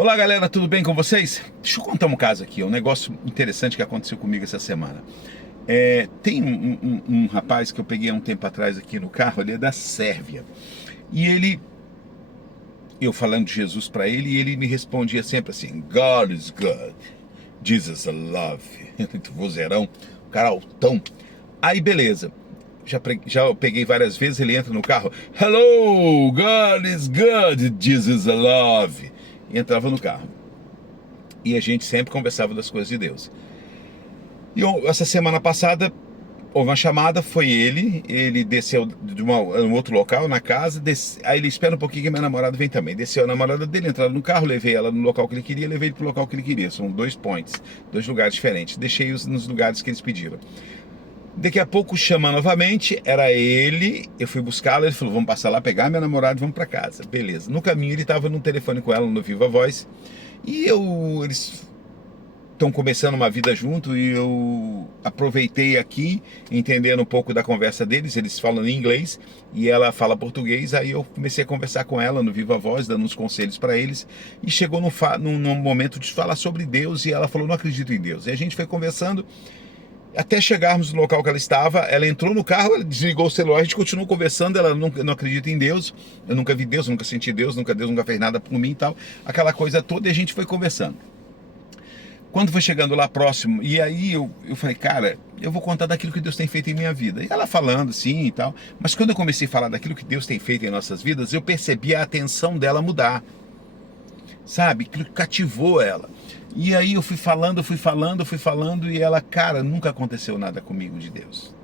Olá galera, tudo bem com vocês? Deixa eu contar um caso aqui, um negócio interessante que aconteceu comigo essa semana. Tem um rapaz que eu peguei há um tempo atrás aqui no carro, ele é da Sérvia. E eu falando de Jesus para ele, e ele me respondia sempre assim: God is good, Jesus I love. Muito vozeirão, um cara altão. Aí beleza, já peguei várias vezes, ele entra no carro: Hello, God is good, Jesus I love. E entrava no carro. E a gente sempre conversava das coisas de Deus. E essa semana passada houve uma chamada, foi ele desceu de um outro local na casa, aí ele espera um pouquinho que minha namorada vem também. Desceu a namorada dele, entraram no carro, levei ela no local que ele queria, levei ele pro local que ele queria. São dois points, dois lugares diferentes. Deixei-os nos lugares que eles pediram. Daqui a pouco chama novamente, era ele, eu fui buscá-lo, ele falou: vamos passar lá, pegar minha namorada e vamos para casa. Beleza. No caminho ele estava no telefone com ela, no Viva Voz, e eles estão começando uma vida junto, e eu aproveitei aqui, entendendo um pouco da conversa deles, eles falam em inglês e ela fala português, aí eu comecei a conversar com ela no Viva Voz, dando uns conselhos para eles, e chegou num momento de falar sobre Deus, e ela falou: não acredito em Deus. E a gente foi conversando, até chegarmos no local que ela estava. Ela entrou no carro, ela desligou o celular, a gente continuou conversando. Ela não acredita em Deus, eu nunca vi Deus, nunca senti Deus nunca fez nada por mim e tal, aquela coisa toda, e a gente foi conversando. Quando foi chegando lá próximo, e aí eu falei: cara, eu vou contar daquilo que Deus tem feito em minha vida. E ela falando sim e tal, mas quando eu comecei a falar daquilo que Deus tem feito em nossas vidas, eu percebi a atenção dela mudar, sabe? Aquilo cativou ela. E aí eu fui falando, e ela: cara, nunca aconteceu nada comigo de Deus.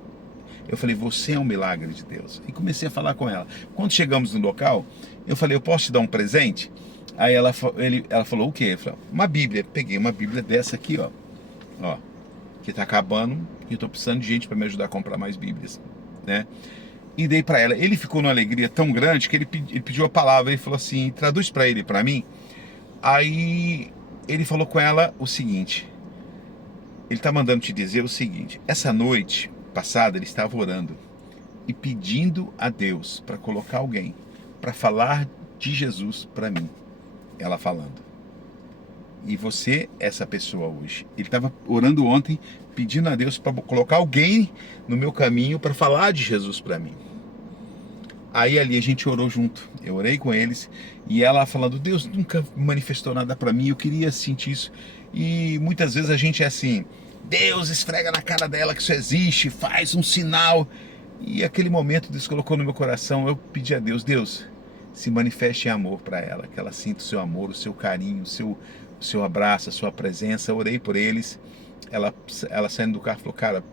Eu falei: você é um milagre de Deus. E comecei a falar com ela. Quando chegamos no local, eu falei: eu posso te dar um presente? Aí ela falou: o quê? Eu falei: uma Bíblia. Peguei uma Bíblia dessa aqui, ó, que tá acabando, e eu tô precisando de gente para me ajudar a comprar mais Bíblias, né? E dei para ela. Ele ficou numa alegria tão grande que ele pediu a palavra. Ele falou assim: traduz para ele, para mim. Aí ele falou com ela o seguinte: ele tá mandando te dizer o seguinte: essa noite passada ele estava orando e pedindo a Deus para colocar alguém para falar de Jesus para mim. Ela falando: e você, essa pessoa hoje. Ele estava orando ontem, pedindo a Deus para colocar alguém no meu caminho para falar de Jesus para mim. Aí ali a gente orou junto, eu orei com eles, e ela falando: Deus nunca manifestou nada para mim, eu queria sentir isso. E muitas vezes a gente é assim: Deus esfrega na cara dela que isso existe, faz um sinal. E aquele momento Deus colocou no meu coração, eu pedi a Deus: Deus, se manifeste em amor para ela, que ela sinta o seu amor, o seu carinho, o seu abraço, a sua presença. Eu orei por eles. Ela saindo do carro falou: cara,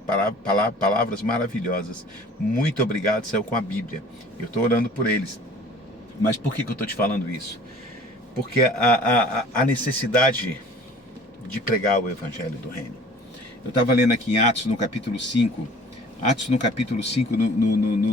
palavras maravilhosas, muito obrigado, saiu com a Bíblia. Eu estou orando por eles. Mas por que eu estou te falando isso? Porque a necessidade de pregar o Evangelho do Reino. Eu estava lendo aqui em Atos, no capítulo 5,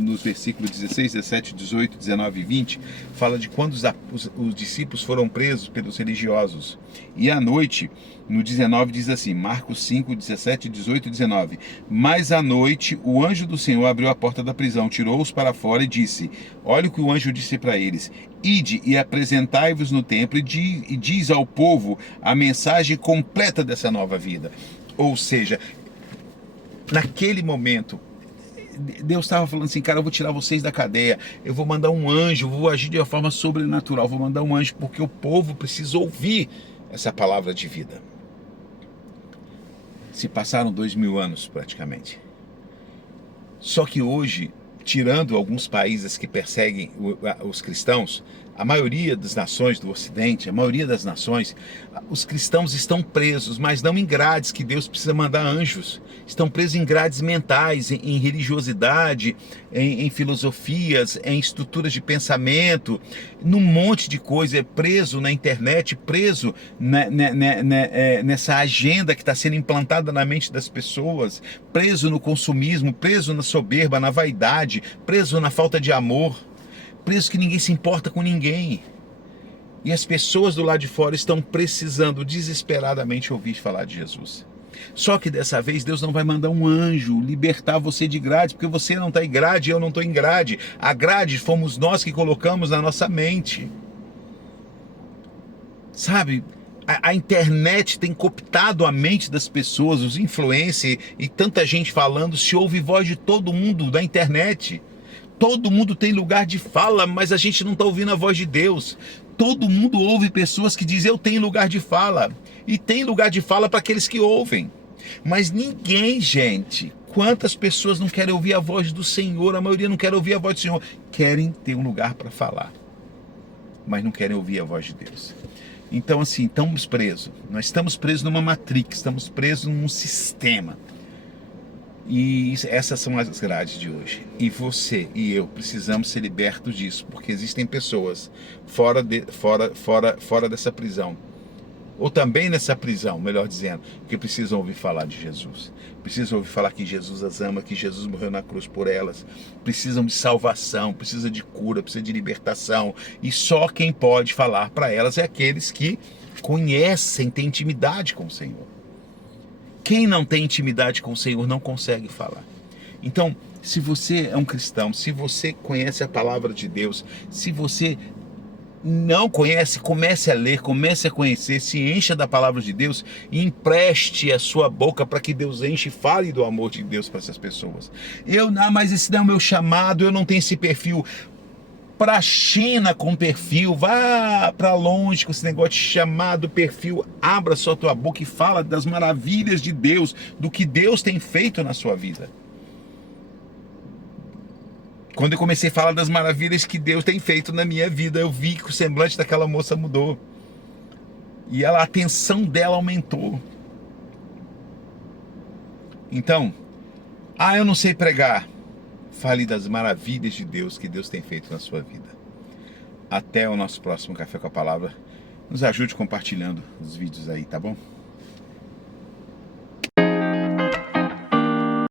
nos versículos 16, 17, 18, 19 e 20, fala de quando os discípulos foram presos pelos religiosos. E à noite, no 19, diz assim, Marcos 5, 17, 18 e 19. Mas à noite, o anjo do Senhor abriu a porta da prisão, tirou-os para fora e disse: olha o que o anjo disse para eles: ide e apresentai-vos no templo e diz ao povo a mensagem completa dessa nova vida. Ou seja, naquele momento, Deus estava falando assim: cara, eu vou tirar vocês da cadeia, eu vou mandar um anjo, vou agir de uma forma sobrenatural, vou mandar um anjo, porque o povo precisa ouvir essa palavra de vida. Se passaram 2000 anos praticamente. Só que hoje, tirando alguns países que perseguem os cristãos, a maioria das nações do Ocidente, a maioria das nações, os cristãos estão presos, mas não em grades que Deus precisa mandar anjos. Estão presos em grades mentais, em religiosidade, em filosofias, em estruturas de pensamento, num monte de coisa. É preso na internet, preso nessa agenda que está sendo implantada na mente das pessoas, preso no consumismo, preso na soberba, na vaidade, preso na falta de amor, preso que ninguém se importa com ninguém. E as pessoas do lado de fora estão precisando desesperadamente ouvir falar de Jesus. Só que dessa vez Deus não vai mandar um anjo libertar você de grade, porque você não está em grade, eu não estou em grade. A grade fomos nós que colocamos na nossa mente. sabe? A internet tem cooptado a mente das pessoas, os influencers e tanta gente falando, se ouve voz de todo mundo da internet. Todo mundo tem lugar de fala, mas a gente não está ouvindo a voz de Deus. Todo mundo ouve pessoas que dizem, eu tenho lugar de fala. E tem lugar de fala para aqueles que ouvem. Mas ninguém, gente, quantas pessoas não querem ouvir a voz do Senhor? A maioria não quer ouvir a voz do Senhor. Querem ter um lugar para falar, mas não querem ouvir a voz de Deus. Então, assim, estamos presos. Nós estamos presos numa matrix, estamos presos num sistema. E essas são as grades de hoje. E você e eu precisamos ser libertos disso, porque existem pessoas fora dessa prisão, ou também nessa prisão, melhor dizendo, que precisam ouvir falar de Jesus. Precisam ouvir falar que Jesus as ama, que Jesus morreu na cruz por elas. Precisam de salvação, precisam de cura, precisam de libertação. E só quem pode falar para elas é aqueles que conhecem, têm intimidade com o Senhor. Quem não tem intimidade com o Senhor não consegue falar. Então, se você é um cristão, se você conhece a palavra de Deus, se você não conhece, comece a ler, comece a conhecer, se encha da palavra de Deus e empreste a sua boca para que Deus enche e fale do amor de Deus para essas pessoas. Mas esse não é o meu chamado, eu não tenho esse perfil. Para a China com perfil, vá para longe com esse negócio de chamado perfil, abra só a tua boca e fala das maravilhas de Deus, do que Deus tem feito na sua vida. Quando eu comecei a falar das maravilhas que Deus tem feito na minha vida, eu vi que o semblante daquela moça mudou. E a atenção dela aumentou. Então, eu não sei pregar. Fale das maravilhas de Deus que Deus tem feito na sua vida. Até o nosso próximo Café com a Palavra. Nos ajude compartilhando os vídeos aí, tá bom?